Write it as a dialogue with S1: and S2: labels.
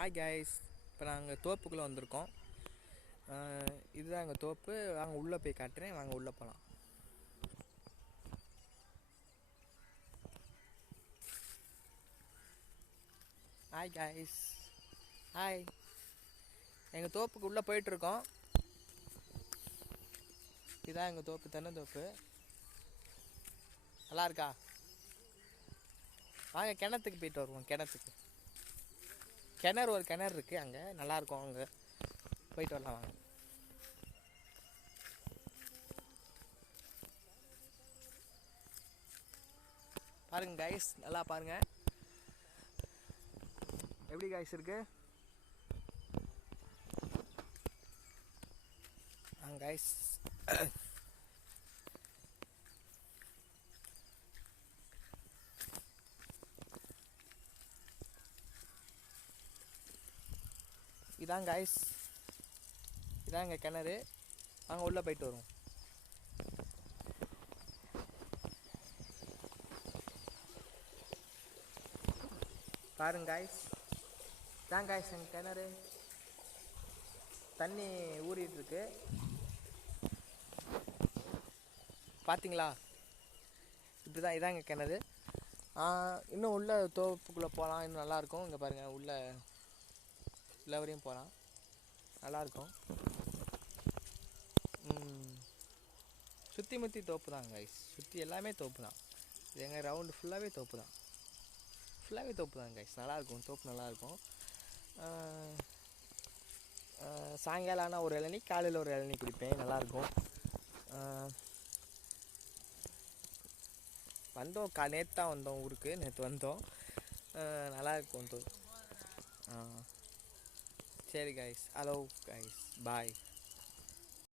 S1: Hi guys இப்போ நாங்கள் தோப்புக்குள்ளே வந்திருக்கோம். இதுதான் எங்கள் தோப்பு. வாங்க உள்ளே போய் காட்டுறேன். வாங்க உள்ளே போகலாம் ஹாய் கைஸ் ஹாய் எங்கள் தோப்புக்கு உள்ளே போயிட்டுருக்கோம். இதுதான் எங்கள் தோப்பு தென்னந்தோப்பு நல்லா இருக்கா? வாங்க கிணத்துக்கு போயிட்டு வருவோம் கிணத்துக்கு. கிணறு ஒரு கிணறு இருக்குது அங்கே. நல்லாயிருக்கும் அங்கே. போயிட்டு வரலாம் வாங்க. பாருங்க கைஸ் நல்லா பாருங்க. எப்படி கைஸ் இருக்கு? ஆ கைஸ் இதாங்க ஐஸ் இதாங்க கிணறு. நாங்கள் உள்ளே போயிட்டு வருவோம். பாருங்க ஐஸ் இதான் ஐஸ் எங்கள் கிணறு. தண்ணி ஊறிட்டுருக்கு. பார்த்தீங்களா இப்படி தான் இதாங்க கிணறு. இன்னும் உள்ள தோப்புக்குள்ளே போகலாம் இன்னும் நல்லாயிருக்கும் இங்கே பாருங்கள் உள்ள ஃப்ளவரையும் போகலாம் நல்லாயிருக்கும் சுற்றி முற்றி தோப்பு தான் கைஸ் சுற்றி எல்லாமே தோப்பு தான் இது எங்கள் ரவுண்டு ஃபுல்லாகவே தோப்பு தான் ஃபுல்லாகவே தோப்பு தான் கைஸ் நல்லாயிருக்கும் தோப்பு நல்லாயிருக்கும் சாயங்காலம் ஆனால் ஒரு இளநீ காலையில் ஒரு இளநீ குடிப்பேன். நல்லாயிருக்கும் வந்தோம். கா நேற்று தான் வந்தோம் ஊருக்கு. நேற்று வந்தோம். நல்லாயிருக்கும் நல்லா இருக்கும் தோ ஆ சரி கைஸ் ஹலோ கைஸ் பாய்